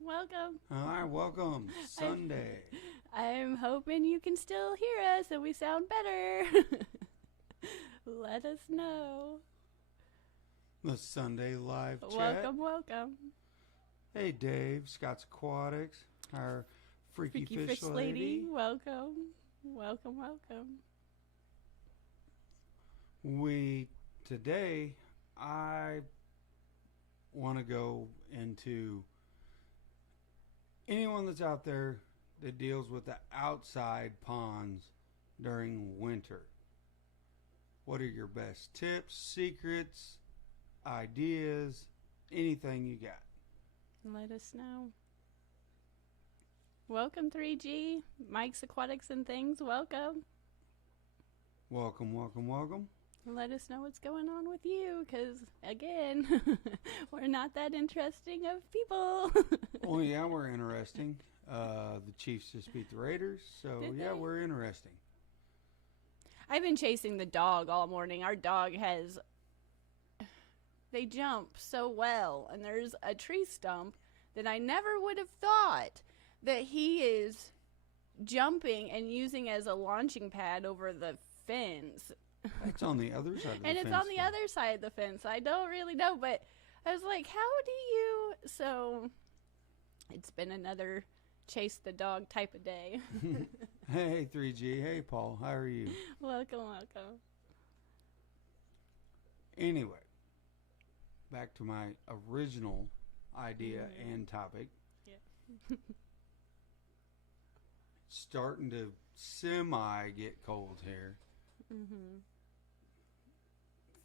Welcome. All right, welcome. Sunday. I'm hoping you can still hear us and we sound better. Let us know. The Sunday live chat. Welcome. Hey, Dave, Scott's Aquatics, our freaky fish lady. Welcome. Today, I want to go into anyone that's out there that deals with the outside ponds during winter. What are your best tips, secrets, ideas, anything you got? Let us know. Welcome, 3G. Mike's Aquatics and Things. Welcome. Welcome. Let us know what's going on with you, because, again, we're not that interesting of people. Well, yeah, we're interesting. The Chiefs just beat the Raiders, so yeah, we're interesting. I've been chasing the dog all morning. Our dog they jump so well, and there's a tree stump that I never would have thought that he is jumping and using as a launching pad over the fence. It's on the other side of the fence. And it's on the other side of the fence. I don't really know, but I was like, how do you... So it's been another chase the dog type of day. Hey, 3G. Hey, Paul. How are you? Welcome. Anyway, back to my original idea and topic. Yeah. It's starting to semi get cold here.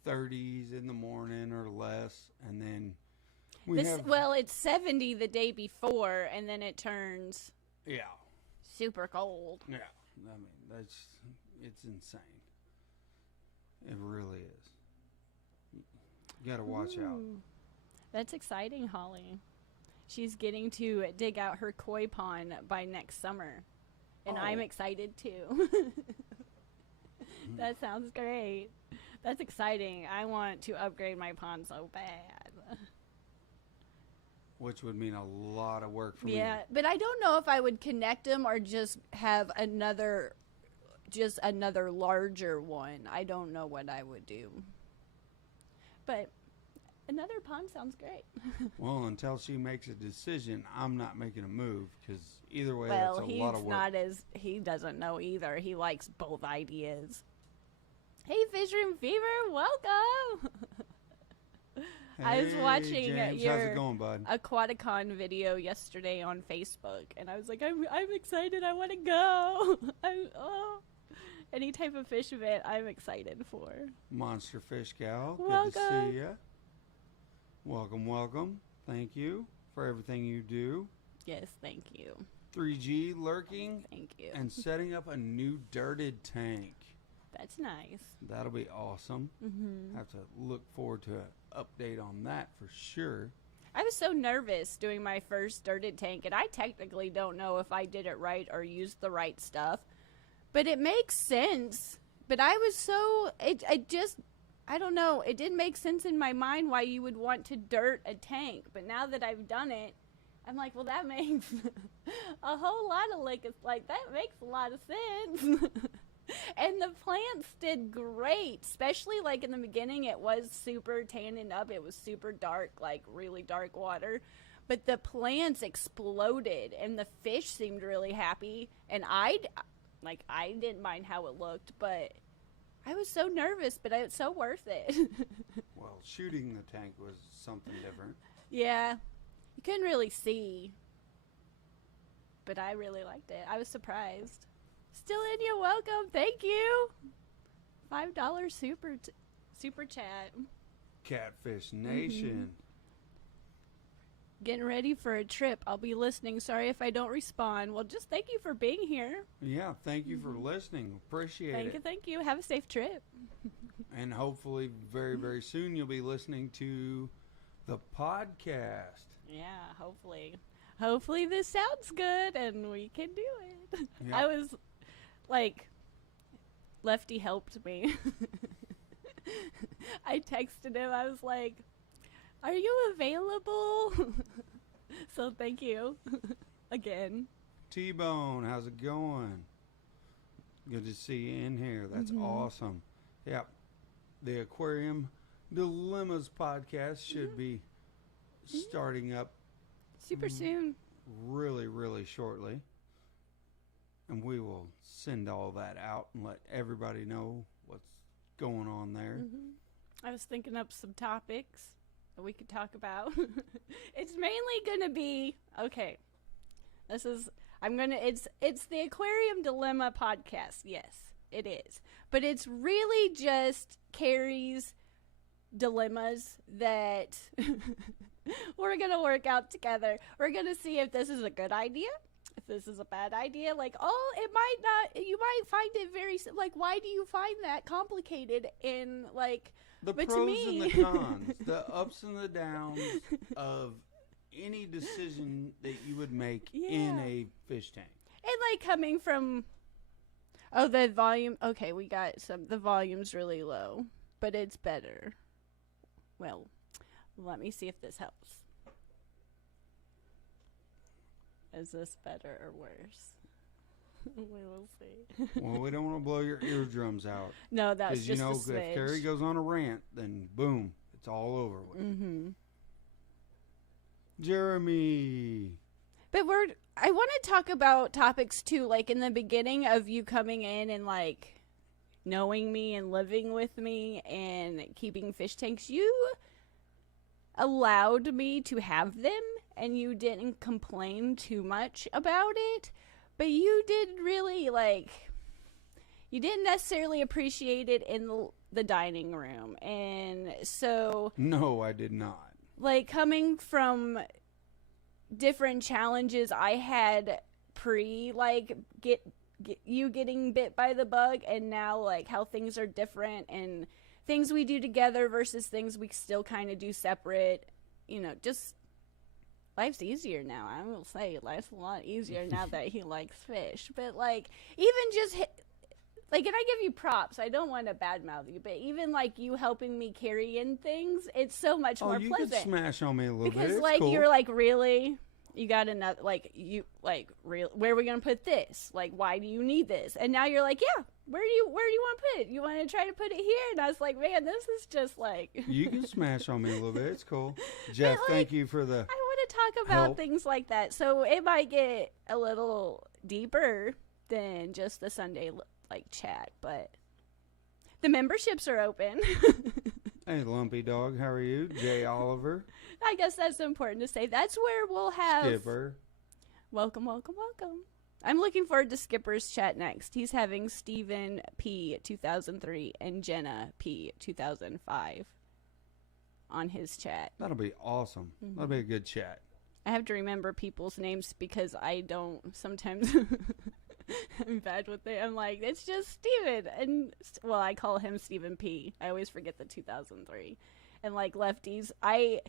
30s in the morning or less, and then it's 70 the day before, and then it turns super cold. Yeah, I mean it's insane. It really is. You got to watch out. That's exciting, Holly. She's getting to dig out her koi pond by next summer, and I'm excited too. That sounds great. That's exciting. I want to upgrade my pond so bad. Which would mean a lot of work for me. Yeah, but I don't know if I would connect them or just have another larger one. I don't know what I would do. But another pond sounds great. Well, until she makes a decision, I'm not making a move, because either way, that's a lot of work. He doesn't know either. He likes both ideas. Hey, Fishroom Fever, welcome. Hey, I was watching James, your how's it going, bud? Aquaticon video yesterday on Facebook, and I was like, I'm excited. I want to go. Any type of fish event, I'm excited for. Monster Fish Gal, welcome. Good to see you. Welcome. Thank you for everything you do. Yes, thank you. 3G lurking. Thank you. And setting up a new dirted tank. That's nice. That'll be awesome. Have to look forward to an update on that for sure. I was so nervous doing my first dirted tank, and I technically don't know if I did it right or used the right stuff, but it makes sense. But I was so, I don't know, it didn't make sense in my mind why you would want to dirt a tank. But now that I've done it, I'm like, well, that makes a whole lot of that makes a lot of sense. And the plants did great, especially in the beginning. It was super tanning up. It was super dark, really dark water. But the plants exploded, and the fish seemed really happy. And I didn't mind how it looked, but I was so nervous, but it's so worth it. Well, shooting the tank was something different. Yeah, you couldn't really see, but I really liked it. I was surprised. Still in, you welcome. Thank you. $5 super chat. Catfish Nation. Getting ready for a trip. I'll be listening. Sorry if I don't respond. Well, just thank you for being here. Yeah, thank you for listening. Appreciate it. Thank you. Have a safe trip. And hopefully very, very soon you'll be listening to the podcast. Yeah, hopefully. Hopefully this sounds good and we can do it. Yeah. I was Lefty helped me. I texted him. I was like, are you available? So thank you again. T-Bone, how's it going? Good to see you in here. That's awesome. Yep. The Aquarium Dilemmas podcast should be starting up super soon. Really, really shortly. And we will send all that out and let everybody know what's going on there. I was thinking up some topics that we could talk about. It's mainly gonna be it's the Aquarium Dilemma podcast. Yes, it is. But it's really just Kerri's dilemmas that we're gonna work out together. We're gonna see if this is a good idea, if this is a bad idea. Like, it might not. You might find it very like. Why do you find that complicated? In like the but pros to me, and the cons, the ups and the downs of any decision that you would make in a fish tank. And like coming from, the volume. Okay, we got the volume's really low, but it's better. Well, let me see if this helps. Is this better or worse? We will see. Well, we don't want to blow your eardrums out. No, that's just a because if Kerri goes on a rant, then boom, it's all over with. Jeremy. But I want to talk about topics too, like in the beginning of you coming in and like knowing me and living with me and keeping fish tanks. You allowed me to have them and you didn't complain too much about it, but you did really you didn't necessarily appreciate it in the dining room. And so No, I did not. like coming from different challenges I had you getting bit by the bug, and now like how things are different and things we do together versus things we still kind of do separate. Just life's easier now. I will say life's a lot easier now that he likes fish. But like even just and I give you props. I don't want to badmouth you, but even like you helping me carry in things, it's so much more you pleasant. could smash on me a little bit. Because It's like cool. you're like, really? You got another where are we gonna put this? Like, why do you need this? And now you're like, yeah, where do you want to put it? You want to try to put it here? And I was like, man, this is just like You can smash on me a little bit. It's cool. Jeff, thank you for the I want to talk about help. things like that. So it might get a little deeper than just the Sunday chat, but the memberships are open. Hey, Lumpy Dog, how are you? Jay Oliver. I guess that's important to say. That's where we'll have Skipper. Welcome. I'm looking forward to Skipper's chat next. He's having Stephen P 2003 and Jenna P 2005 on his chat. That'll be awesome. That'll be a good chat. I have to remember people's names because I don't sometimes. I'm bad with it. I'm like, it's just Steven. And, I call him Stephen P. I always forget the 2003. And, like, lefties, I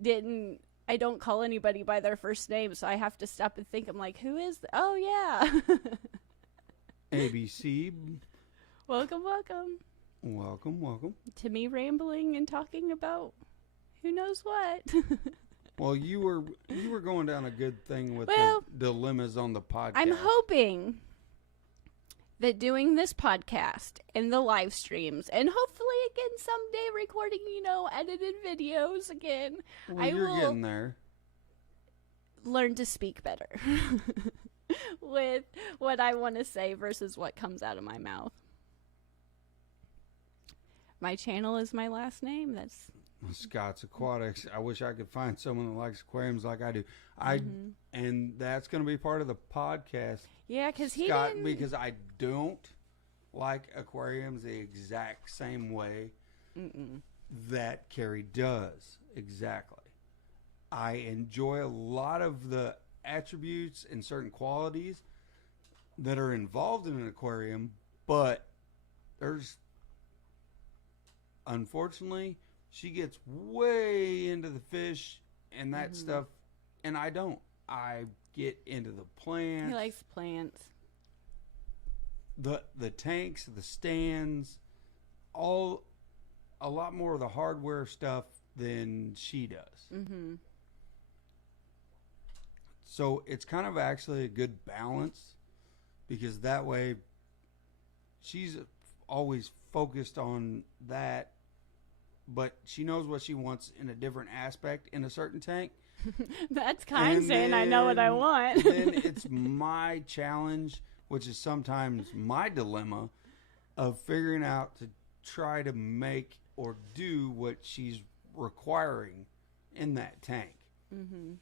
don't call anybody by their first name, so I have to stop and think. I'm like, who is oh, yeah. ABC. Welcome. Welcome. To me rambling and talking about who knows what. Well, you were going down a good thing with the dilemmas on the podcast. I'm hoping that doing this podcast and the live streams, and hopefully again someday recording, edited videos again, Well, I you're will getting there. learn to speak better with what I want to say versus what comes out of my mouth. My channel is my last name. That's Scott's Aquatics. I wish I could find someone that likes aquariums like I do. And that's going to be part of the podcast. Yeah, because because I don't like aquariums the exact same way that Kerri does. Exactly. I enjoy a lot of the attributes and certain qualities that are involved in an aquarium, but unfortunately, she gets way into the fish and that stuff, and I don't. I get into the plants. He likes plants. The tanks, the stands, a lot more of the hardware stuff than she does. So it's kind of actually a good balance, because that way she's always focused on that, but she knows what she wants in a different aspect in a certain tank. That's kind saying I know what I want. Then it's my challenge, which is sometimes my dilemma, of figuring out to try to make or do what she's requiring in that tank. Mm-hmm.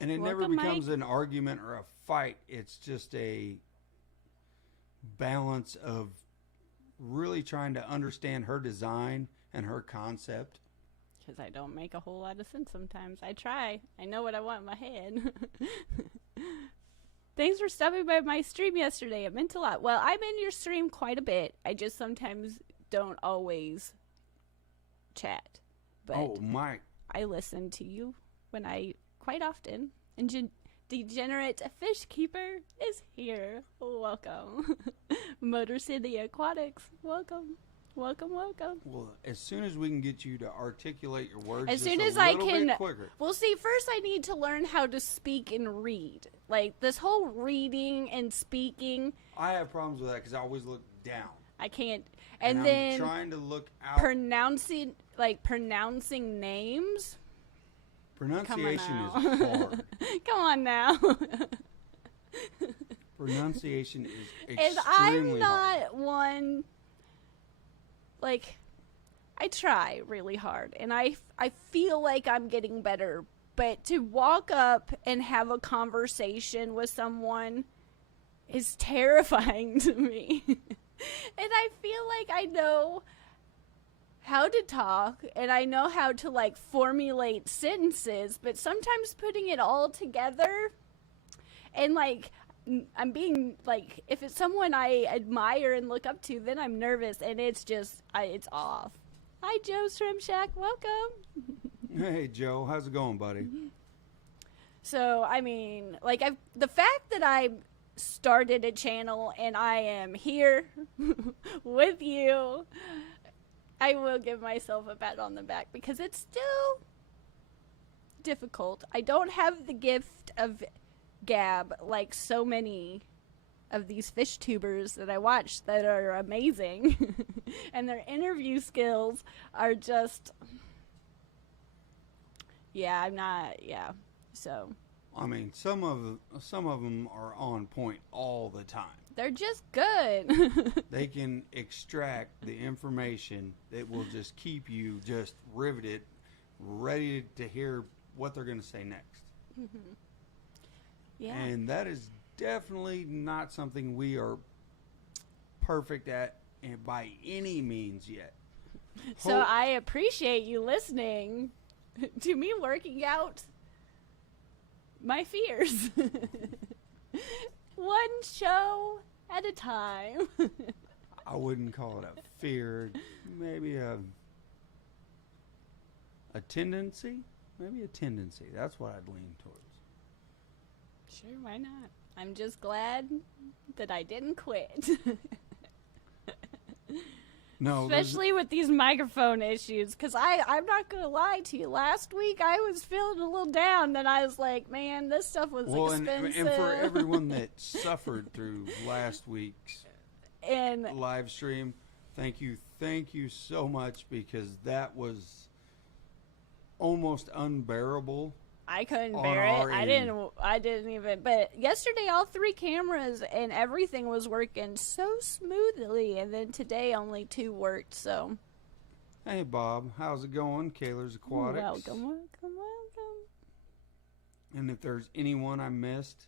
And it never becomes an argument or a fight. It's just a balance of really trying to understand her design and her concept. Because I don't make a whole lot of sense sometimes. I try. I know what I want in my head. Thanks for stopping by my stream yesterday. It meant a lot. Well, I'm in your stream quite a bit. I just sometimes don't always chat. But oh, my. I listen to you quite often. And Degenerate Fish Keeper is here. Welcome. Motor City Aquatics. Welcome. Welcome. Well, as soon as we can get you to articulate your words as just soon as a I little can, bit quicker. Well, see, first I need to learn how to speak and read. Like, this whole reading and speaking. I have problems with that because I always look down. I can't. And And I'm then trying to look out. pronouncing names. Pronunciation is hard. Come on now. Pronunciation is And extremely I'm not one, like, I try really hard, and I feel like I'm getting better, but to walk up and have a conversation with someone is terrifying to me. And I feel like I know how to talk, and I know how to, like, formulate sentences, but sometimes putting it all together, and, like, I'm being, like, if it's someone I admire and look up to, then I'm nervous, and it's just, it's off. Hi, Joe Shrimp Shack. Welcome. Hey, Joe. How's it going, buddy? So, I mean, like, the fact that I started a channel and I am here with you, I will give myself a pat on the back, because it's still difficult. I don't have the gift of gab like so many of these fish tubers that I watch that are amazing. And their interview skills are just, so I mean, some of them are on point all the time. they're just good. They can extract the information that will just keep you just riveted, ready to hear what they're going to say next. Mm-hmm. Yeah. And that is definitely not something we are perfect at by any means yet. So I appreciate you listening to me working out my fears. One show at a time. I wouldn't call it a fear, maybe a tendency. Maybe a tendency. That's what I'd lean towards. Sure, why not? I'm just glad that I didn't quit. No, especially with these microphone issues, because I'm not going to lie to you. Last week, I was feeling a little down, then I was like, man, this stuff was expensive. And for everyone that suffered through last week's live stream, thank you so much, because that was almost unbearable. I couldn't bear it. I didn't even. But yesterday, all 3 cameras and everything was working so smoothly, and then today only 2 worked. So, hey Bob, how's it going? Kaler's Aquatics. Welcome. And if there's anyone I missed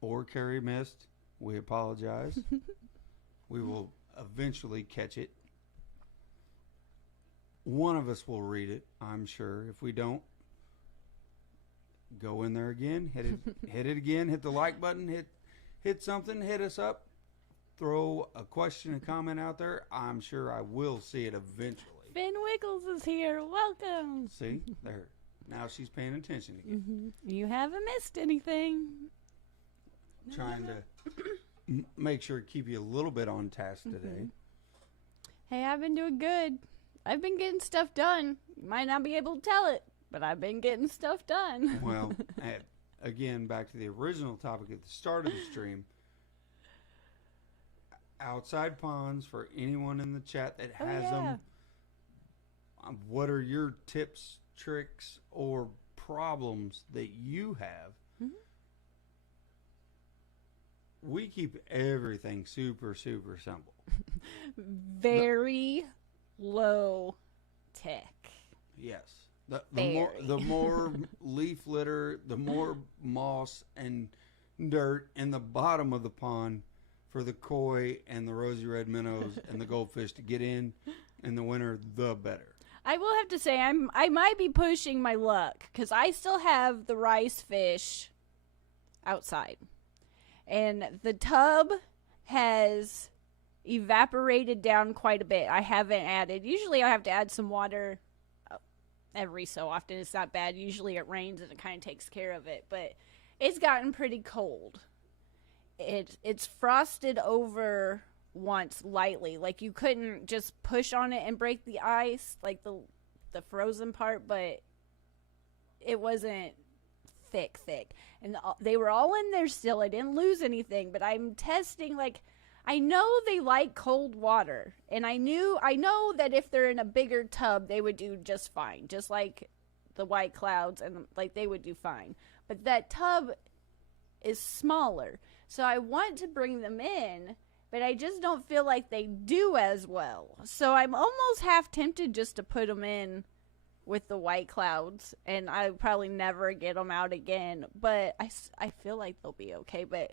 or Kerri missed, we apologize. We will eventually catch it. One of us will read it, I'm sure. If we don't, go in there again, hit it again, hit the like button, hit something, hit us up, throw a question and comment out there. I'm sure I will see it eventually. Finn Wickles is here. Welcome. See? There. Now she's paying attention again. Mm-hmm. You haven't missed anything. Trying to make sure to keep you a little bit on task today. Mm-hmm. Hey, I've been doing good. I've been getting stuff done. You might not be able to tell it, But I've been getting stuff done. Well, again, back to the original topic at the start of the stream. Outside ponds, for anyone in the chat that has them, what are your tips, tricks, or problems that you have? Mm-hmm. We keep everything super, super simple. Very low tech. Yes. The more leaf litter, the more moss and dirt in the bottom of the pond for the koi and the rosy red minnows and the goldfish to get in the winter, the better. I will have to say I might be pushing my luck because I still have the rice fish outside. And the tub has evaporated down quite a bit. I haven't added. Usually I have to add some water every so often. It's not bad. Usually it rains and it kind of takes care of it. But it's gotten pretty cold. It's frosted over once lightly. Like you couldn't just push on it and break the ice, like the frozen part, but it wasn't thick. And they were all in there still. I didn't lose anything, but I'm testing, like, I know they like cold water, and I know that if they're in a bigger tub, they would do just fine, just like the white clouds, and like they would do fine. But that tub is smaller, so I want to bring them in, but I just don't feel like they do as well. So I'm almost half tempted just to put them in with the white clouds, and I probably never get them out again. But I feel like they'll be okay. But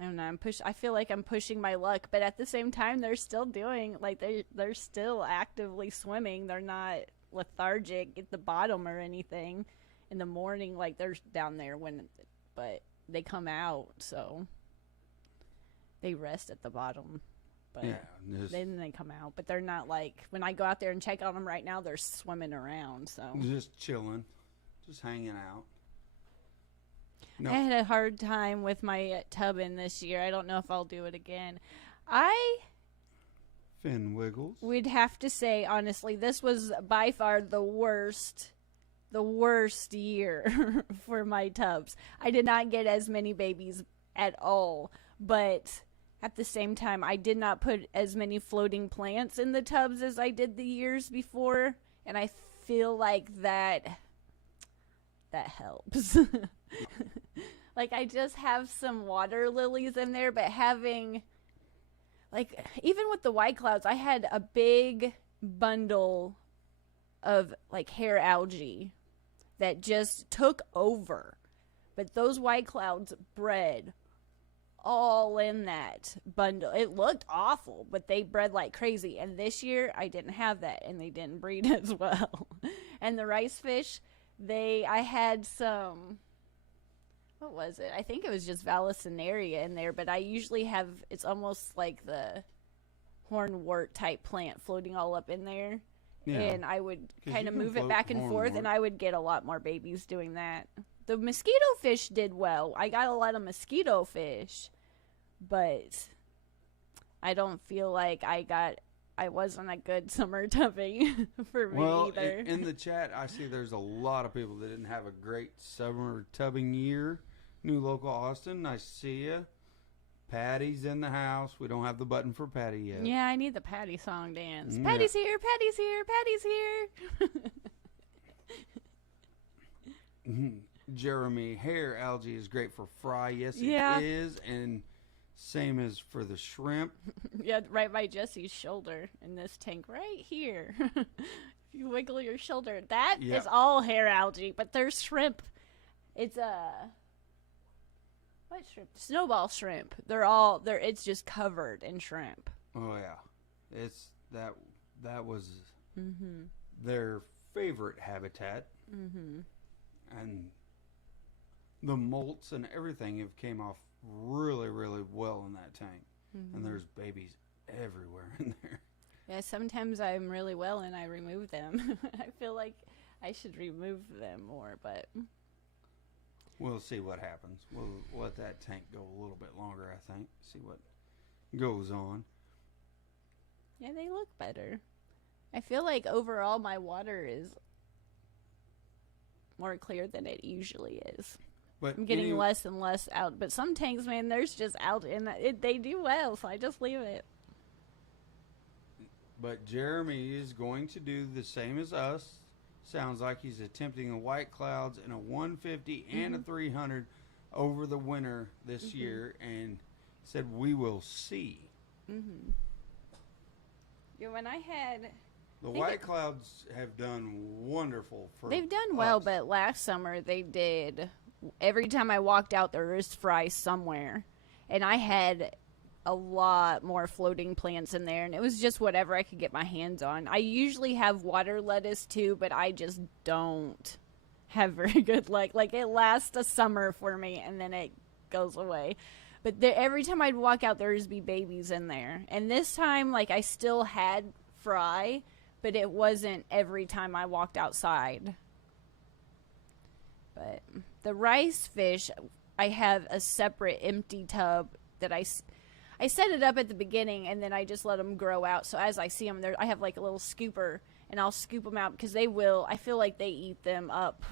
I don't know. I feel like I'm pushing my luck, but at the same time, they're still doing, like, they're still actively swimming. They're not lethargic at the bottom or anything in the morning. Like, they're down there but they come out, so they rest at the bottom. But then they come out. But they're not like, when I go out there and check on them right now, they're swimming around. So just chilling, just hanging out. No. I had a hard time with my tubbing this year. I don't know if I'll do it again. Fin wiggles. We'd have to say, honestly, this was by far the worst year for my tubs. I did not get as many babies at all, but at the same time, I did not put as many floating plants in the tubs as I did the years before, and I feel like that helps. Like, I just have some water lilies in there, but having, like, even with the white clouds, I had a big bundle of, like, hair algae that just took over. But those white clouds bred all in that bundle. It looked awful, but they bred like crazy. And this year, I didn't have that, and they didn't breed as well. And the rice fish, I had some, what was it? I think it was just Vallisneria in there, but I usually have, it's almost like the hornwort type plant floating all up in there. Yeah. And I would kind of move it back and forth, and I would get a lot more babies doing that. The mosquito fish did well. I got a lot of mosquito fish, but I don't feel like I wasn't a good summer tubbing for me either. In the chat, I see there's a lot of people that didn't have a great summer tubbing year. New local Austin, I see ya. Patty's in the house. We don't have the button for Patty yet. Yeah, I need the Patty song dance. Yeah. Patty's here, Patty's here, Patty's here. Jeremy, hair algae is great for fry. Yes, it is. And same as for the shrimp. Yeah, right by Jesse's shoulder in this tank right here. If you wiggle your shoulder, that is all hair algae, but there's shrimp. It's what shrimp? Snowball shrimp. It's just covered in shrimp. Oh yeah. That was their favorite habitat. And the molts and everything have came off really, really well in that tank. And there's babies everywhere in there. Yeah, sometimes I'm really well and I remove them. I feel like I should remove them more, but we'll see what happens. We'll let that tank go a little bit longer, I think. See what goes on. Yeah, they look better. I feel like overall my water is more clear than it usually is. But I'm getting less and less out. But some tanks, man, there's just out, and they do well, so I just leave it. But Jeremy is going to do the same as us. Sounds like he's attempting a white clouds and a 150 and a 300 over the winter this year, and said we will see. Yeah, when I had... The white clouds have done wonderful for They've done well, us. but last summer they did. Every time I walked out, there was fry somewhere. And I had a lot more floating plants in there, and it was just whatever I could get my hands on. I usually have water lettuce too, but I just don't have very good luck. Like, it lasts a summer for me, and then it goes away. But every time I'd walk out, there would be babies in there. And this time, like, I still had fry, but it wasn't every time I walked outside. But the rice fish, I have a separate empty tub that I set it up at the beginning, and then I just let them grow out. So as I see them, I have like a little scooper, and I'll scoop them out because they will. I feel like they eat them up.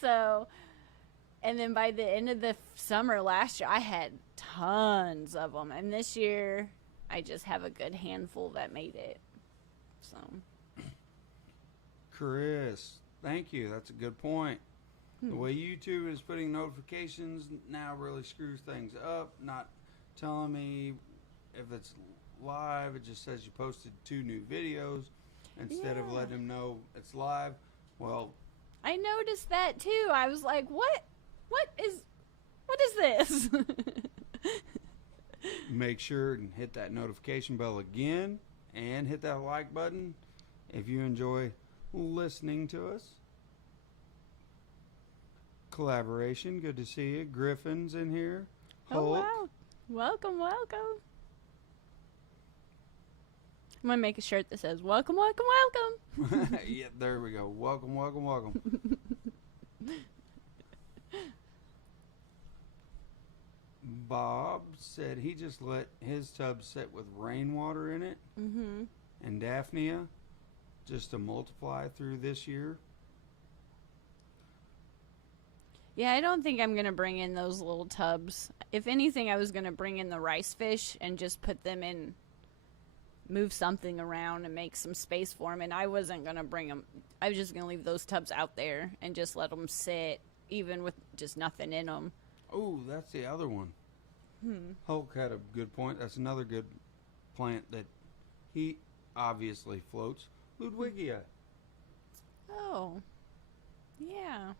So, and then by the end of the summer last year, I had tons of them. And this year, I just have a good handful that made it. So, Chris, thank you. That's a good point. The way YouTube is putting notifications now really screws things up. Not telling me if it's live. It just says you posted 2 new videos instead of letting them know it's live. Well, I noticed that too. I was like, what is this? make sure and hit that notification bell again and hit that like button if you enjoy listening to us. Collaboration, good to see you. Griffin's in here. Hulk. Oh, wow. Welcome. I'm going to make a shirt that says, welcome. Yeah, there we go. Welcome. Bob said he just let his tub sit with rainwater in it and Daphnia just to multiply through this year. Yeah, I don't think I'm going to bring in those little tubs. If anything, I was going to bring in the rice fish and just put them in, move something around and make some space for them. And I wasn't going to bring them. I was just going to leave those tubs out there and just let them sit, even with just nothing in them. Oh, that's the other one. Hulk had a good point. That's another good plant that he obviously floats. Ludwigia. Oh, yeah.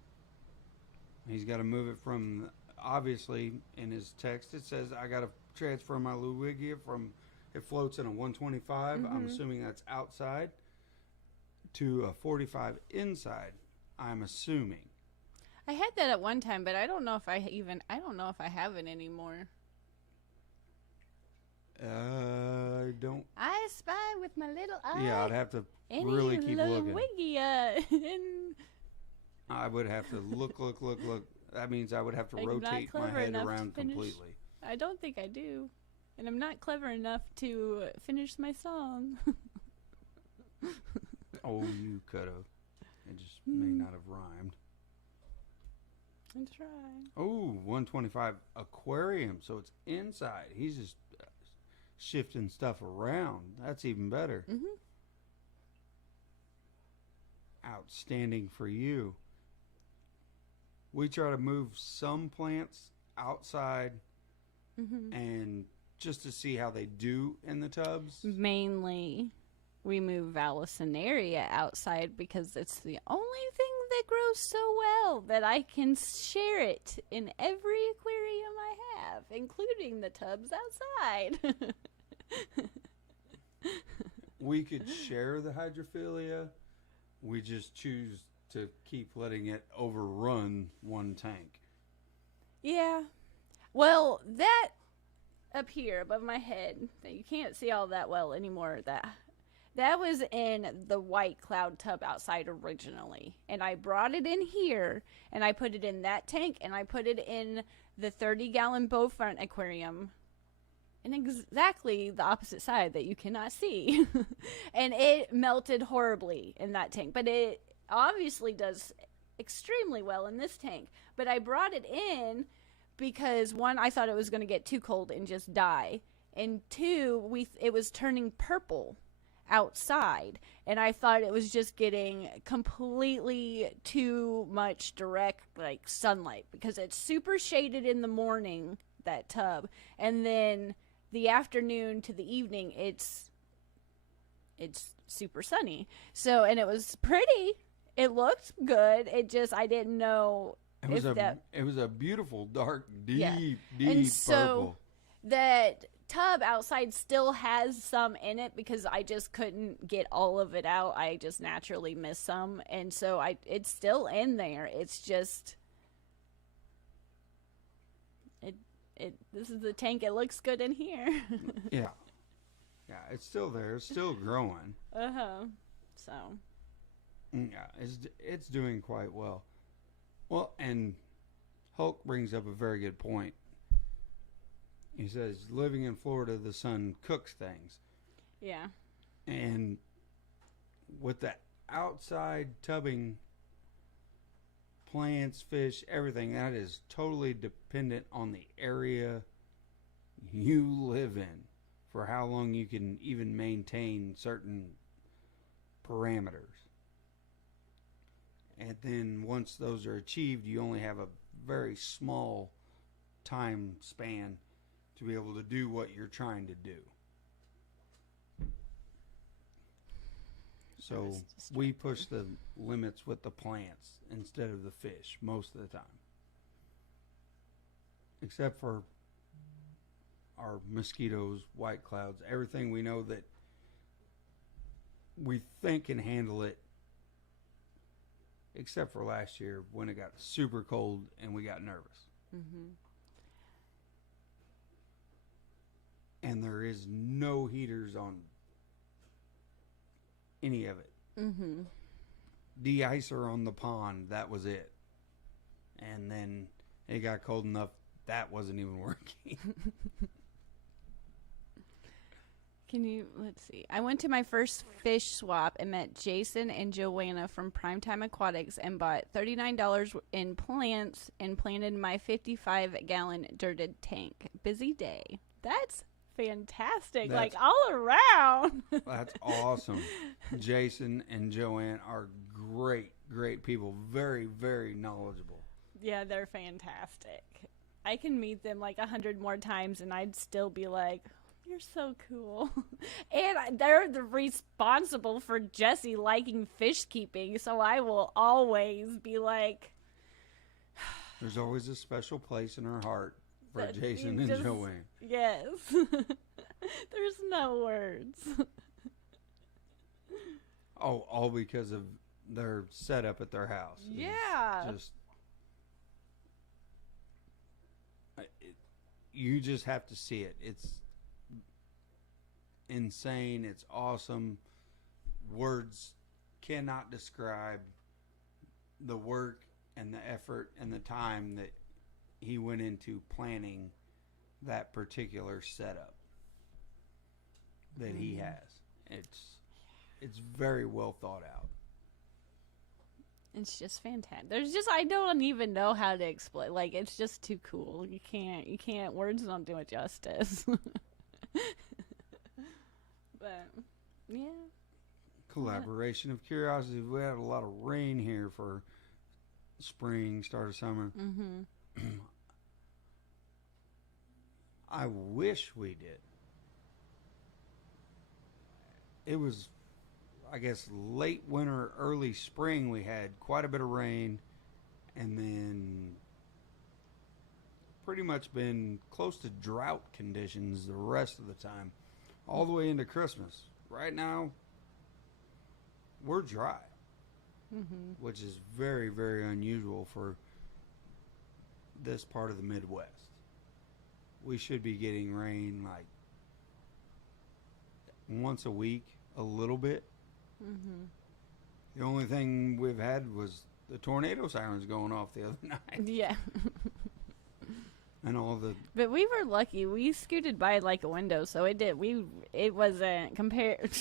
He's got to move it from, obviously, in his text, it says, I got to transfer my Ludwigia from, it floats in a 125, I'm assuming that's outside, to a 45 inside, I'm assuming. I had that at one time, but I don't know if I have it anymore. I don't. I spy with my little eye. Yeah, I'd have to really keep looking. And I would have to look. That means I would have to I'm not rotate my clever head enough to around finish. completely. I don't think I do. And I'm not clever enough to finish my song. Oh, you could have. It just may not have rhymed. I try. Oh, 125 aquarium. So it's inside. He's just shifting stuff around. That's even better. Outstanding for you. We try to move some plants outside and just to see how they do in the tubs. Mainly, we move Vallisneria outside because it's the only thing that grows so well that I can share it in every aquarium I have, including the tubs outside. We could share the hydrophilia. We just choose to keep letting it overrun one tank. Yeah. Well, that up here above my head, that you can't see all that well anymore, that was in the white cloud tub outside originally. And I brought it in here, and I put it in that tank, and I put it in the 30-gallon Beaufront aquarium. And exactly the opposite side that you cannot see. And it melted horribly in that tank. But it obviously does extremely well in this tank. But I brought it in because, one, I thought it was going to get too cold and just die. And two, it was turning purple outside, and I thought it was just getting completely too much direct sunlight, because it's super shaded in the morning, that tub, and then the afternoon to the evening it's super sunny. So, and it was pretty, it looked good, it just, I didn't know it was a beautiful dark deep and so purple. That tub outside still has some in it because I just couldn't get all of it out. I just naturally missed some, and so it's still in there. It's just this is the tank. It looks good in here. Yeah, it's still there. It's still growing. So yeah, it's doing quite well. Well, and Hulk brings up a very good point. He says, living in Florida, the sun cooks things. Yeah. And with the outside tubbing, plants, fish, everything, that is totally dependent on the area you live in for how long you can even maintain certain parameters. And then once those are achieved, you only have a very small time span to be able to do what you're trying to do. So we push the limits with the plants instead of the fish most of the time. Except for our mosquitoes, white clouds, everything we know that we think can handle it, except for last year when it got super cold and we got nervous. Mm-hmm. And there is no heaters on any of it. Mm-hmm. De-icer on the pond, that was it. And then it got cold enough, that wasn't even working. Let's see. I went to my first fish swap and met Jason and Joanna from Primetime Aquatics and bought $39 in plants and planted my 55-gallon dirted tank. Busy day. That's fantastic. All around. That's awesome. Jason and Joanne are great people. Very, very knowledgeable. Yeah, they're fantastic. I can meet them 100 more times and I'd still be like, you're so cool. And they're responsible for Jesse liking fish keeping, so I will always be like... There's always a special place in her heart for Jason and Joanne. Yes. There's no words. Oh, all because of their setup at their house. Yeah. You just have to see it. It's insane. It's awesome. Words cannot describe the work and the effort and the time that he went into planning that particular setup that he has. It's very well thought out. It's just fantastic. I don't even know how to explain. It's just too cool. You can't, words don't do it justice. But, yeah. Collaboration of curiosity. We had a lot of rain here for spring, start of summer. Mm-hmm. I wish we did. It was, I guess, late winter, early spring. We had quite a bit of rain, and then pretty much been close to drought conditions the rest of the time, all the way into Christmas. Right now, we're dry, which is very, very unusual for this part of the Midwest. We should be getting rain once a week, a little bit. Mm-hmm. The only thing we've had was the tornado sirens going off the other night. Yeah. And all the... But we were lucky. We scooted by a window, so it did. It wasn't compared...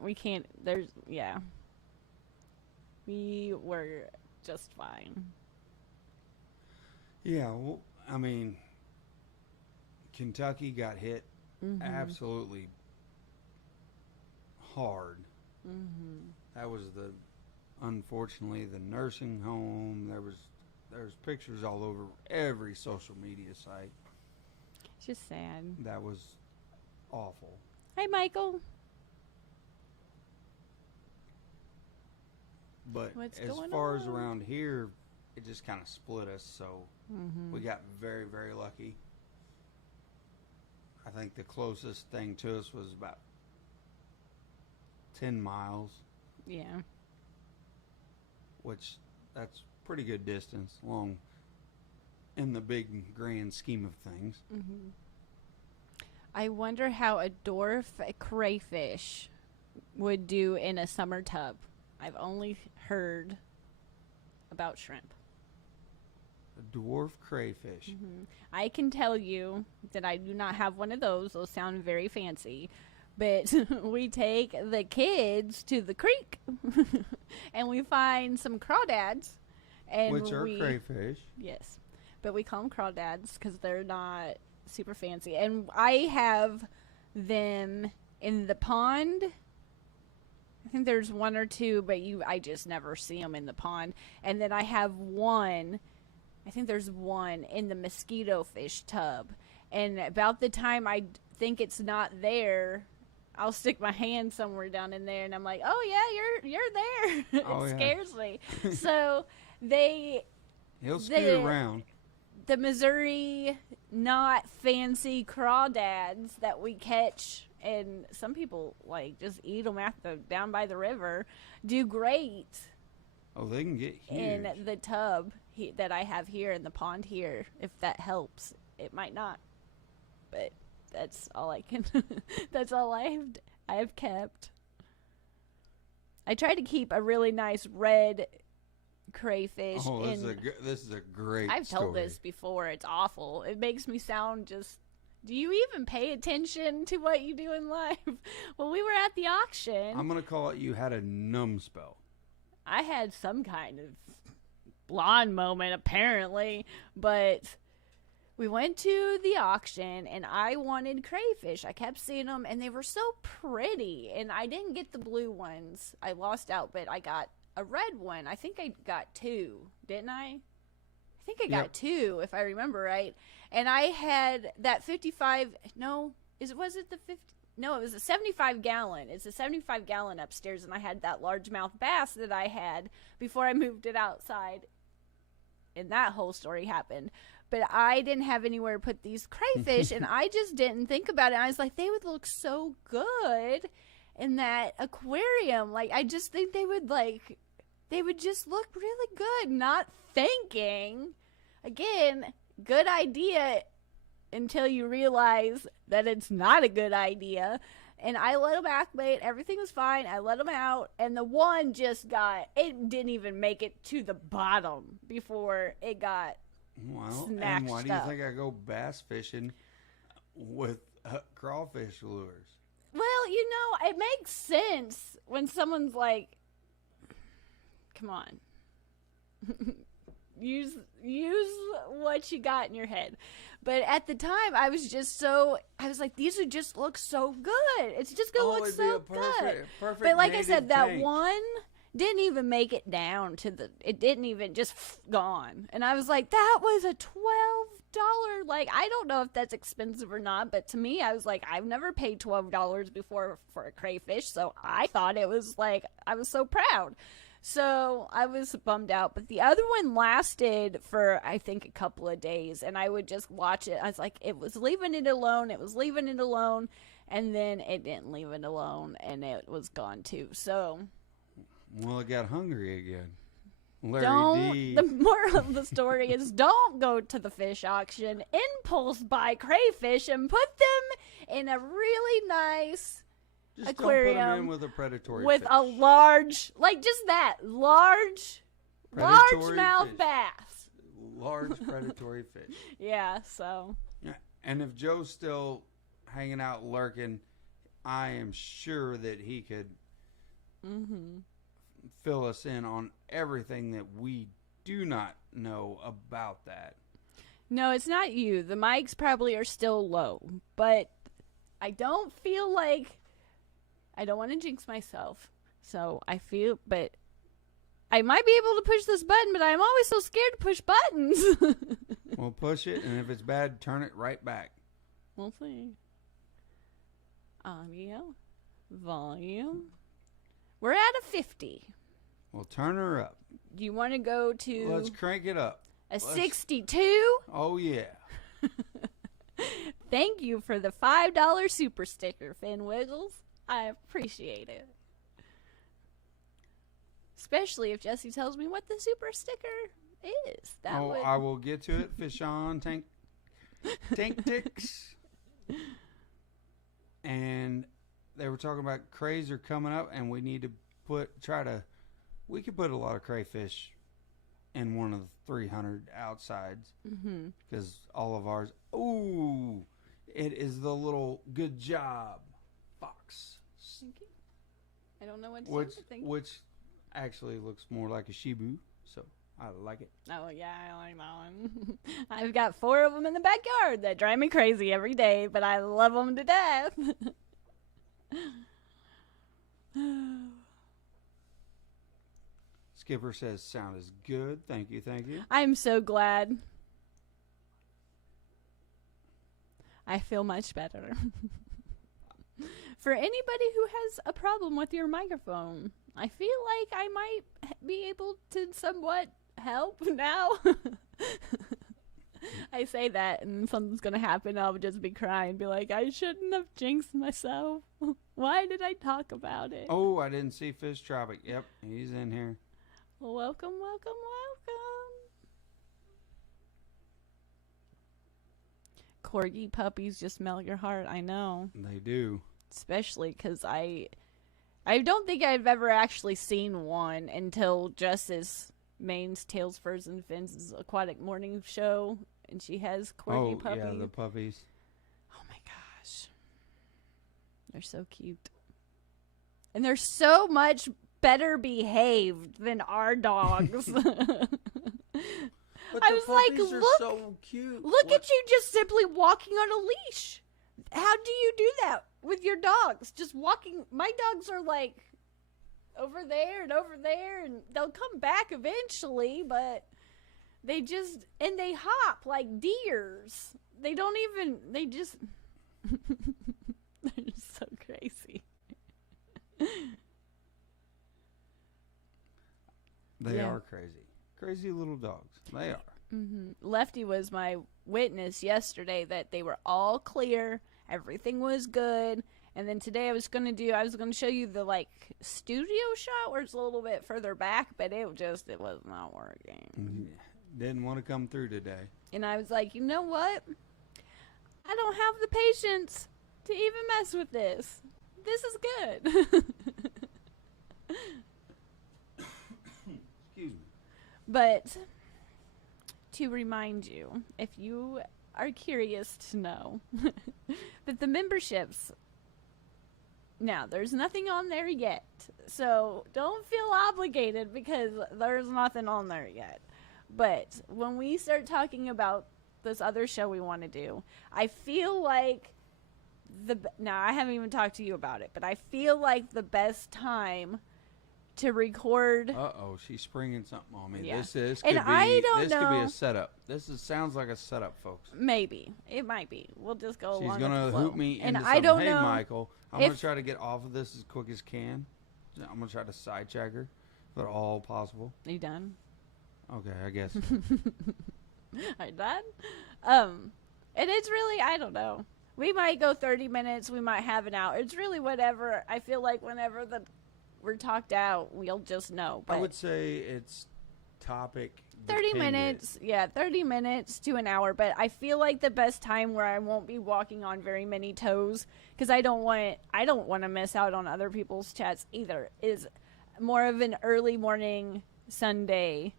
we can't... There's... Yeah. We were just fine. Yeah, well, I mean, Kentucky got hit absolutely hard. That was unfortunately the nursing home. There's pictures all over every social media site. It's just sad. That was awful. Hi, Michael. But What's as going far as on? around here, it just kind of split us, so we got very, very lucky. I think the closest thing to us was about 10 miles, Yeah. which that's pretty good distance along in the big grand scheme of things. I wonder how a dwarf crayfish would do in a summer tub. I've only heard about shrimp. A dwarf crayfish. I can tell you that I do not have one of those. Those sound very fancy. But we take the kids to the creek and we find some crawdads. And Which are crayfish. Yes. But we call them crawdads because they're not super fancy. And I have them in the pond. I think there's one or two, but I just never see them in the pond. And then I have one. I think there's one in the mosquito fish tub. And about the time I think it's not there, I'll stick my hand somewhere down in there, and I'm like, "Oh yeah, you're there." Oh, it yeah. scares me. So He'll scoot around. the Missouri not fancy crawdads that we catch, and some people like just eat them down by the river, do great Oh, they can get huge. in the tub that I have here in the pond here. If that helps, it might not, but that's all I can. That's all I have kept. I try to keep a really nice red crayfish. Oh, this is a great I've story. told this before. It's awful. It makes me sound just. Do you even pay attention to what you do in life? Well, we were at the auction. I'm going to call it you had a numbskull. I had some kind of blonde moment, apparently, but we went to the auction, and I wanted crayfish. I kept seeing them, and they were so pretty, and I didn't get the blue ones. I lost out, but I got a red one. I think I got two, didn't I? I think I got two, if I remember right. And I had that 55, no, was it the 50? No, it was a 75-gallon. It's a 75-gallon upstairs, and I had that largemouth bass that I had before I moved it outside. And that whole story happened. But I didn't have anywhere to put these crayfish, and I just didn't think about it. I was like, they would look so good in that aquarium. Like, I just think they would just look really good. Not thinking, again, good idea until you realize that it's not a good idea. And I let them acclimate. Everything was fine. I let them out. And the one it didn't even make it to the bottom before it got snatched and why do you up. think I go bass fishing with crawfish lures? Well, it makes sense when someone's like, come on. use what you got in your head. But at the time, I was like, these would just look so good. It's just going to look so good. Perfect But like I native said, that tank. one didn't even make it down it didn't even just gone. And I was like, that was a $12. Like, I don't know if that's expensive or not, but to me, I was like, I've never paid $12 before for a crayfish. So I thought it was like, I was so proud. So I was bummed out, but the other one lasted for, I think, a couple of days, and I would just watch it. I was like, it was leaving it alone, and then it didn't leave it alone, and it was gone too. So, Well, it got hungry again. the moral of the story is don't go to the fish auction, impulse buy crayfish, and put them in a really nice Just aquarium don't put them in with a predatory with fish. a large Predatory largemouth fish. bass. Large predatory fish. Yeah, so Yeah. And if Joe's still hanging out lurking, I am sure that he could fill us in on everything that we do not know about that. No, it's not you. The mics probably are still low, but I don't feel like I don't want to jinx myself. So I feel, but I might be able to push this button, but I'm always so scared to push buttons. We'll push it, and if it's bad, turn it right back. We'll see. Audio, volume. We're at a 50. We'll turn her up. Do you want to go to Let's crank it up. a 62? Oh, yeah. Thank you for the $5 super sticker, Finn Wiggles. I appreciate it. Especially if Jesse tells me what the super sticker is. I will get to it. Fish on, tank ticks. And they were talking about crays are coming up, and we need to we could put a lot of crayfish in one of the 300 outsides. Because all of ours, it is the little good job fox. Thank you. I don't know what to think. Which actually looks more like a Shibu, so I like it. Oh, yeah, I like that one. I've got 4 of them in the backyard that drive me crazy every day, but I love them to death. Skipper says sound is good. Thank you, thank you. I'm so glad. I feel much better. For anybody who has a problem with your microphone, I feel like I might be able to somewhat help now. I say that and something's going to happen. I'll just be crying, be like, I shouldn't have jinxed myself. Why did I talk about it? Oh, I didn't see Fish Tropic. Yep, he's in here. Well, welcome, welcome, welcome. Corgi puppies just melt your heart. I know. They do. Especially because I don't think I've ever actually seen one until Jess's Maine's Tails, Furs, and Fins' aquatic morning show, and she has corgi puppies. Oh, yeah, the puppies. Oh, my gosh. They're so cute. And they're so much better behaved than our dogs. But I the was like, puppies are look, so cute. Look at you just simply walking on a leash. How do you do that with your dogs? Just walking. My dogs are like over there, and they'll come back eventually, but they just, and they hop like deers. They don't even, they just, they're just so crazy. They are crazy. Crazy little dogs. They are. Lefty was my witness yesterday that they were all clear. Everything was good. And then today I was going to show you the like studio shot where it's a little bit further back, but it was not working. Didn't want to come through today. And I was like, you know what? I don't have the patience to even mess with this. This is good. Excuse me. But to remind you, if you are curious to know, that the memberships, now there's nothing on there yet. So don't feel obligated because there's nothing on there yet. But when we start talking about this other show we want to do, I feel like now I haven't even talked to you about it, but I feel like the best time to record. Uh-oh, she's springing something on me. Yeah. This And could be, I don't this know. could be a setup. Sounds like a setup, folks. Maybe. It might be. We'll just go She's along going with to the flow. hoop me And into I something. don't Hey, know Michael, I'm going to try to get off of this as quick as can. I'm going to try to sidetrack her, if at all possible. Are you done? Okay, I guess. Are you done? And it's really, I don't know. We might go 30 minutes. We might have an hour. It's really whatever. I feel like whenever we're talked out, we'll just know. But I would say it's topic 30 dependent. minutes. Yeah, 30 minutes to an hour. But I feel like the best time where I won't be walking on very many toes, because I don't want to miss out on other people's chats either, is more of an early morning Sunday,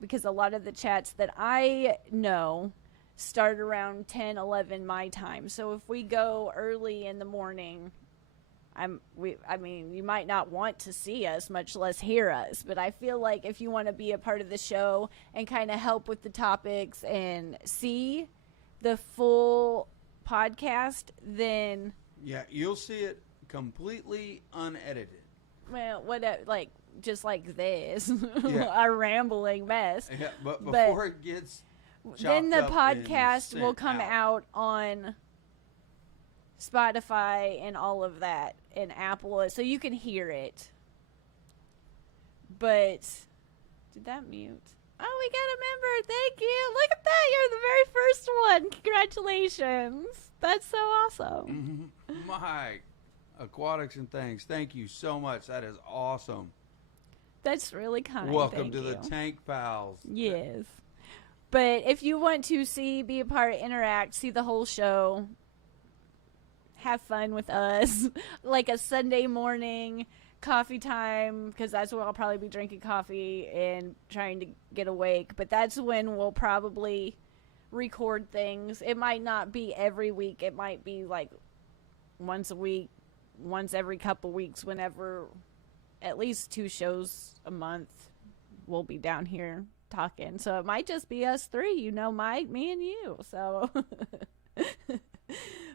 because a lot of the chats that I know start around 10, 11 my time. So if we go early in the morning, I mean, you might not want to see us, much less hear us, but I feel like if you want to be a part of the show and kind of help with the topics and see the full podcast, then Yeah, you'll see it completely unedited. well, what like just like this, Yeah. our rambling mess. Yeah, but before it gets Then the chopped up and podcast will sent come out on Spotify and all of that, and Apple, so you can hear it. But did that mute? Oh, we got a member. Thank you. Look at that. You're the very first one. Congratulations. That's so awesome. My Aquatics and Things. Thank you so much. That is awesome. That's really kind. Welcome Thank to you. the Tank Pals. Yes. But if you want to see, be a part, interact, see the whole show, have fun with us, like a Sunday morning coffee time, because that's when I'll probably be drinking coffee and trying to get awake. But that's when we'll probably record things. It might not be every week. It might be like once a week, once every couple weeks, whenever, at least 2 shows a month we'll be down here talking. So it might just be us 3, you know, me and you. So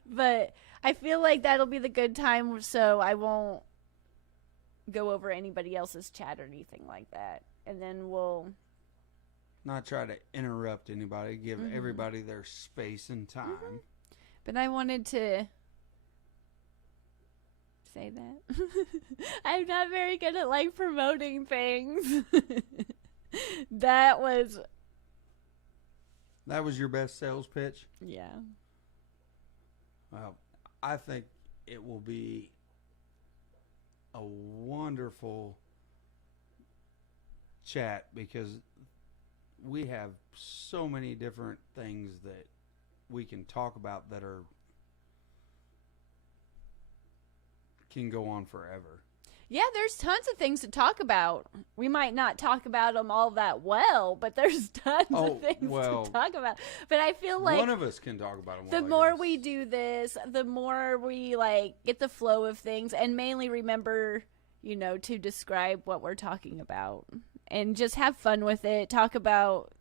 but I feel like that'll be the good time, so I won't go over anybody else's chat or anything like that. And then we'll Not try to interrupt anybody, give everybody their space and time. But I wanted to say that. I'm not very good at like promoting things. That was your best sales pitch? yeah. Well, I think it will be a wonderful chat because we have so many different things that we can talk about that can go on forever. Yeah, there's tons of things to talk about. We might not talk about them all that well, but there's tons of things to talk about. But I feel like one of us can talk about them. The more we do this, the more we like get the flow of things, and mainly remember, you know, to describe what we're talking about and just have fun with it. Talk about,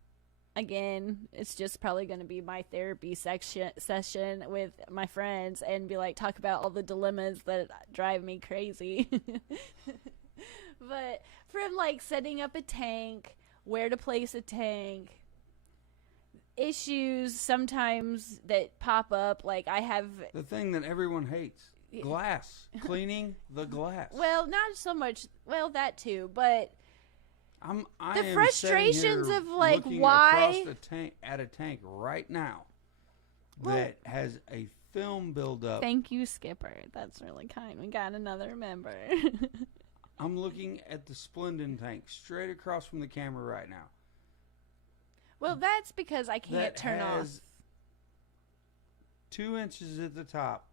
again, it's just probably going to be my therapy session with my friends and be like, talk about all the dilemmas that drive me crazy. But from like setting up a tank, where to place a tank, issues sometimes that pop up, like I have the thing that everyone hates, glass. Cleaning the glass. Well, not so much, well, that too, but I the am frustrations here of like looking why across at a tank right now that has a film buildup. Thank you, Skipper. That's really kind. We got another member. I'm looking at the Splendid tank straight across from the camera right now. Well, that's because I can't That turn off. has 2 inches at the top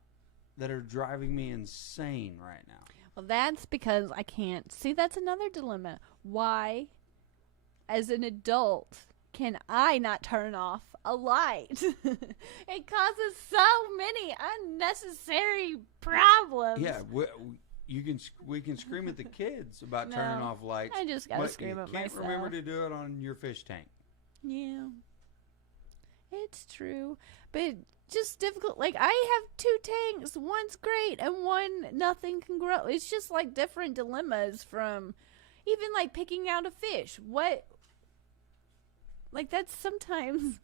that are driving me insane right now. Well, that's because I can't. See, that's another dilemma. Why, as an adult, can I not turn off a light? It causes so many unnecessary problems. Yeah, we can scream at the kids about turning off lights. I just gotta but scream you at can't myself. remember to do it on your fish tank. Yeah, it's true, but just difficult. Like I have 2 tanks. One's great, and one nothing can grow. It's just like different dilemmas from even like picking out a fish. What? Like that's sometimes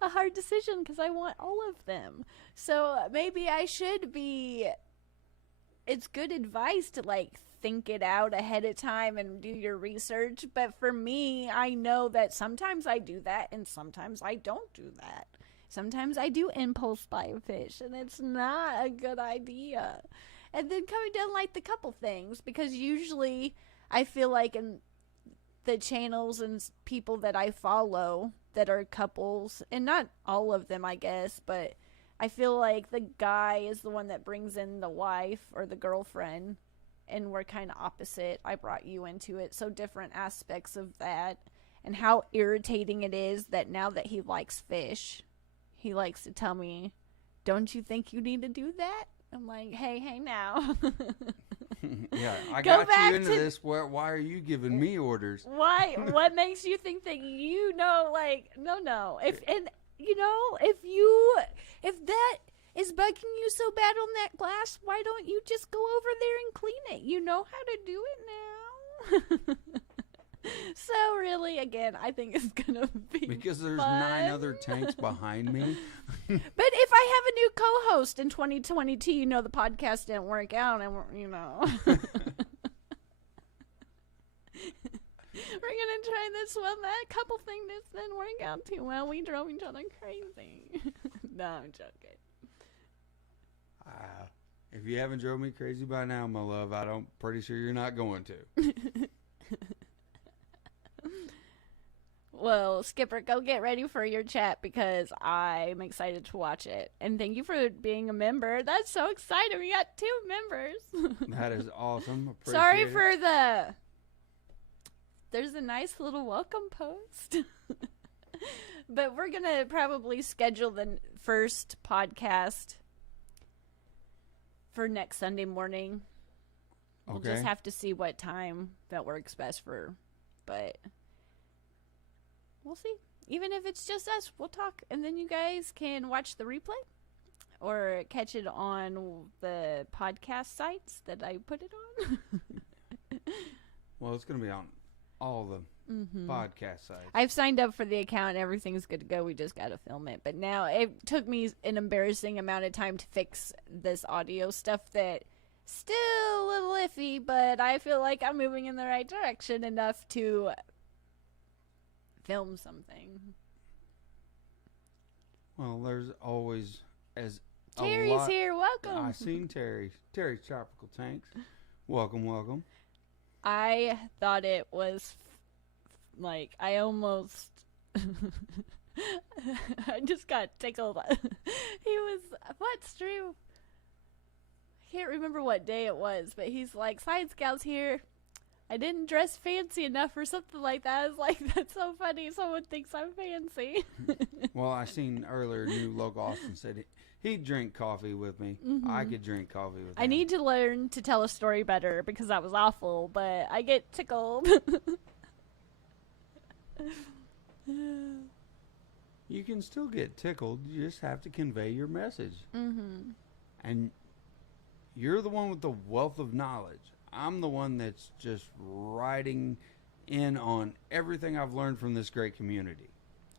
a hard decision because I want all of them. So maybe I should be. It's good advice to like think it out ahead of time and do your research. But for me, I know that sometimes I do that and sometimes I don't do that. Sometimes I do impulse buy a fish and it's not a good idea. And then coming down like the couple things, because usually I feel like in the channels and people that I follow that are couples, and not all of them, I guess, but I feel like the guy is the one that brings in the wife or the girlfriend, and we're kind of opposite. I brought you into it, so different aspects of that, and how irritating it is that now that he likes fish, he likes to tell me, don't you think you need to do that? I'm like, hey now. Yeah, I Go got back you into to- this. Why are you giving me orders? Why? What makes you think that you know? Like, no. If that is bugging you so bad on that glass, why don't you just go over there and clean it? You know how to do it now. So really, again, I think it's gonna be Because there's fun. 9 other tanks behind me. But if I have a new co-host in 2022, you know the podcast didn't work out, and we're gonna try this one. That couple thing just didn't work out too well. We drove each other crazy. No, I'm joking. If you haven't drove me crazy by now, my love, I'm pretty sure you're not going to. Well, Skipper, go get ready for your chat because I'm excited to watch it. And thank you for being a member. That's so exciting. We got 2 members. That is awesome. Appreciate Sorry it. for there's a nice little welcome post. But we're going to probably schedule the first podcast for next Sunday morning. We'll Okay. just have to see what time that works best for, but we'll see. Even if it's just us, we'll talk, and then you guys can watch the replay or catch it on the podcast sites that I put it on. Well, it's going to be on all the podcast sites. I've signed up for the account. Everything's good to go. We just got to film it. But now it took me an embarrassing amount of time to fix this audio stuff that still a little iffy, but I feel like I'm moving in the right direction enough to film something. Well, there's always as a Terry's lot. here. Welcome. I seen Terry. Terry's Tropical Tanks. Welcome. I thought it was like I almost I just got tickled. He was what's true? I can't remember what day it was, but he's like, ScienceGal's here. I didn't dress fancy enough or something like that. I was like, that's so funny. Someone thinks I'm fancy. Well, I seen earlier New Local Austin said he'd drink coffee with me. I could drink coffee with him. I need to learn to tell a story better because that was awful, but I get tickled. You can still get tickled. You just have to convey your message. And you're the one with the wealth of knowledge. I'm the one that's just riding in on everything I've learned from this great community.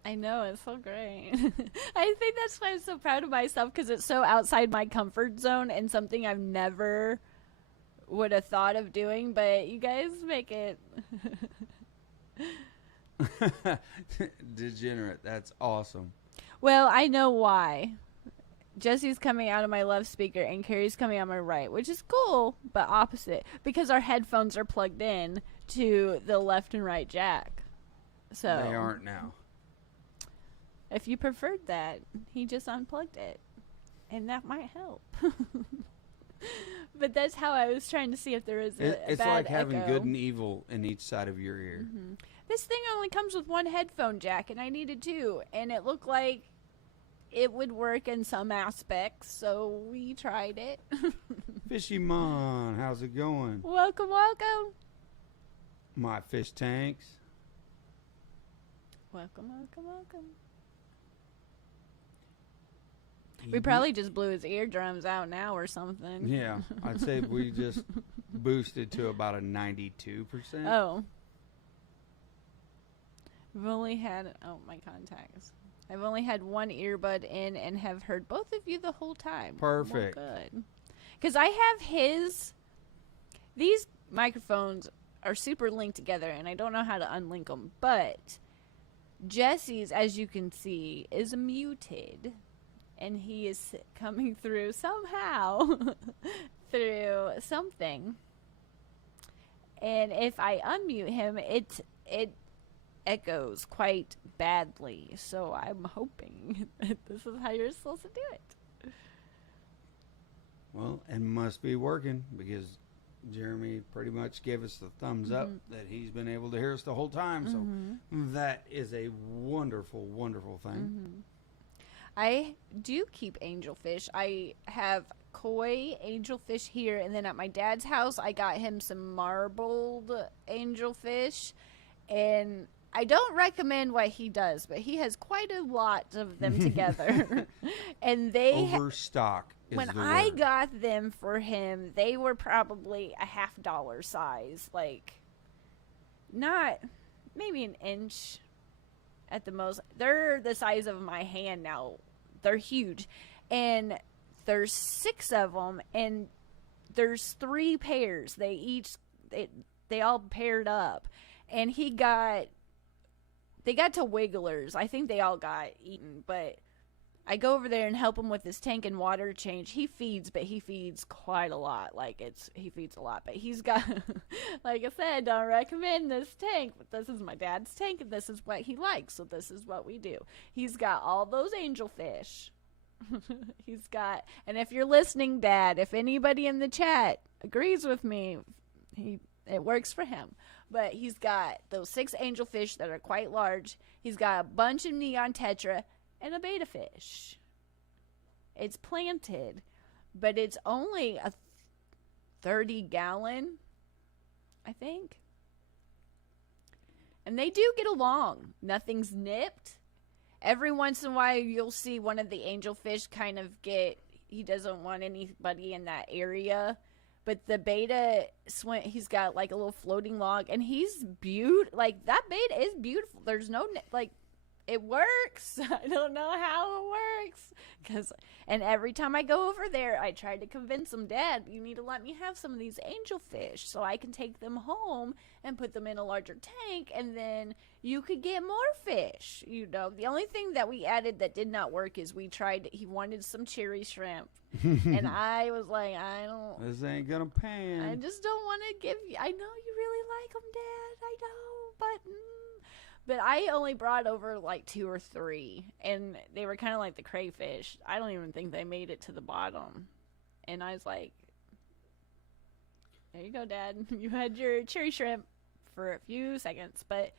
I know, it's so great. I think that's why I'm so proud of myself because it's so outside my comfort zone and something I've never would have thought of doing, but you guys make it. Degenerate. That's awesome. Well, I know why. Jesse's coming out of my left speaker and Kerri's coming out of my right, which is cool, but opposite. Because our headphones are plugged in to the left and right jack. So They aren't now. if you preferred that, he just unplugged it. And that might help. But that's how I was trying to see if there was a It's bad like having echo. good and evil in each side of your ear. This thing only comes with one headphone jack, and I needed 2. And it looked like it would work in some aspects, so we tried it. Fishy Mon, how's it going? Welcome. My fish tanks. Welcome. We probably just blew his eardrums out now or something. Yeah, I'd say we just boosted to about a 92%. Oh. We've only had, my contacts. I've only had one earbud in and have heard both of you the whole time. Perfect. Well, good. Because I have these microphones are super linked together and I don't know how to unlink them. But Jesse's, as you can see, is muted. And he is coming through somehow through something. And if I unmute him, it echoes quite badly. So I'm hoping that this is how you're supposed to do it. Well, it must be working because Jeremy pretty much gave us the thumbs up that he's been able to hear us the whole time. So that is a wonderful, wonderful thing. I do keep angelfish. I have koi angelfish here, and then at my dad's house, I got him some marbled angelfish, and I don't recommend what he does, but he has quite a lot of them together, and overstock. When I got them for him, they were probably a $half size, like not maybe an inch at the most. They're the size of my hand now. They're huge, and there's 6 of them, and there's 3 pairs. They all paired up, and they got to wigglers. I think they all got eaten, but I go over there and help him with his tank and water change. He feeds, but he feeds quite a lot. He feeds a lot, but he's got, like I said, don't recommend this tank, but this is my dad's tank, and this is what he likes, so this is what we do. He's got all those angelfish. And if you're listening, Dad, if anybody in the chat agrees with me, it works for him. But he's got those 6 angelfish that are quite large. He's got a bunch of neon tetra and a betta fish. It's planted, but it's only a 30-gallon, I think. And they do get along. Nothing's nipped. Every once in a while, you'll see one of the angelfish kind of he doesn't want anybody in that area. But the betta, he's got like a little floating log, and he's beautiful. Like, that betta is beautiful. There's no, it works. I don't know how it works. And every time I go over there, I try to convince him, Dad, you need to let me have some of these angelfish so I can take them home and put them in a larger tank, and then you could get more fish. The only thing that we added that did not work is he wanted some cherry shrimp. And I was like, this ain't gonna pan. I just don't want to give you. I know you really like them, Dad. I know, but I only brought over like 2 or 3, and they were kind of like the crayfish. I don't even think they made it to the bottom. And I was like, there you go, Dad. You had your cherry shrimp for a few seconds. But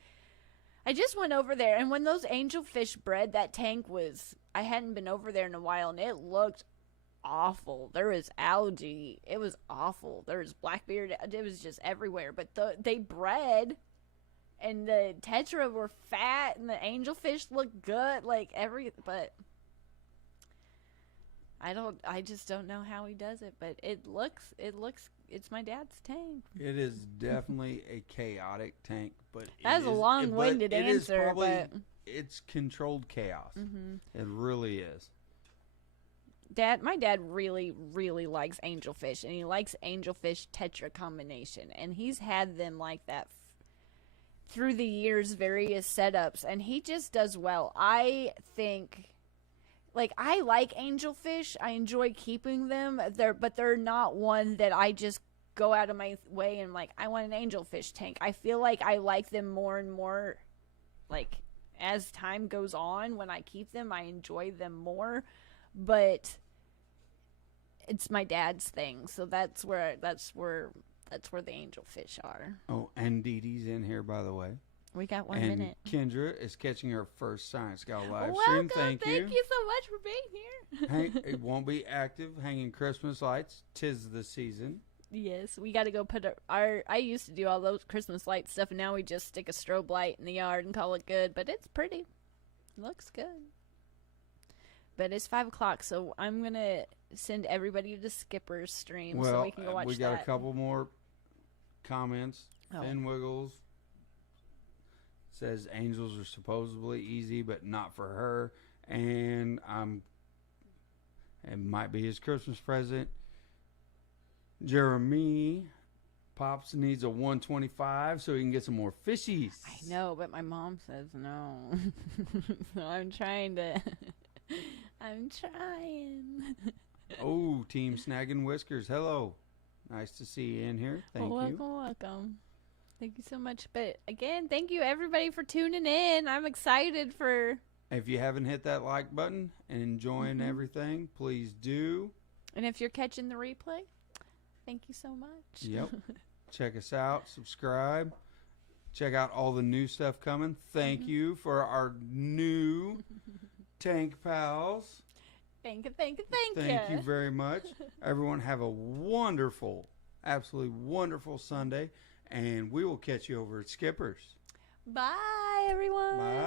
I just went over there, and when those angelfish bred, that tank I hadn't been over there in a while, and it looked awful. There was algae. It was awful. There was blackbeard. It was just everywhere. But they bred, and the tetra were fat, and the angelfish looked good. But I just don't know how he does it. But it looks. It's my dad's tank. It is definitely a chaotic tank, but that's a long-winded answer. But it's controlled chaos. Mm-hmm. It really is. My dad really, really likes angelfish, and he likes angelfish tetra combination, and he's had them like that through the years, various setups, and he just does well. I think, I like angelfish. I enjoy keeping them, but they're not one that I just go out of my way and I want an angelfish tank. I feel like I like them more and more, as time goes on. When I keep them, I enjoy them more, but it's my dad's thing, so that's where the angelfish are. Oh, and Dee Dee's in here, by the way. We got 1 minute. Kendra is catching her first ScienceGal live stream. Thank you. Thank you so much for being here. It won't be active, hanging Christmas lights. 'Tis the season. Yes, we got to go put I used to do all those Christmas light stuff, and now we just stick a strobe light in the yard and call it good. But it's pretty. Looks good. But it's 5 o'clock, so I'm going to send everybody to Skipper's stream so we can go watch that. We got a couple more comments. Finn Wiggles says angels are supposedly easy, but not for her. And it might be his Christmas present. Jeremy Pops needs a 125 so he can get some more fishies. I know, but my mom says no. So I'm trying. Oh, Team Snagging Whiskers. Hello. Nice to see you in here. Thank you. Welcome. Thank you so much. But again, thank you everybody for tuning in. I'm excited for. If you haven't hit that like button and enjoying everything, please do. And if you're catching the replay, thank you so much. Yep. Check us out. Subscribe. Check out all the new stuff coming. Thank you for our new tank pals. Thank you. Thank you very much. Everyone have a wonderful, absolutely wonderful Sunday, and we will catch you over at Skipper's. Bye, everyone. Bye.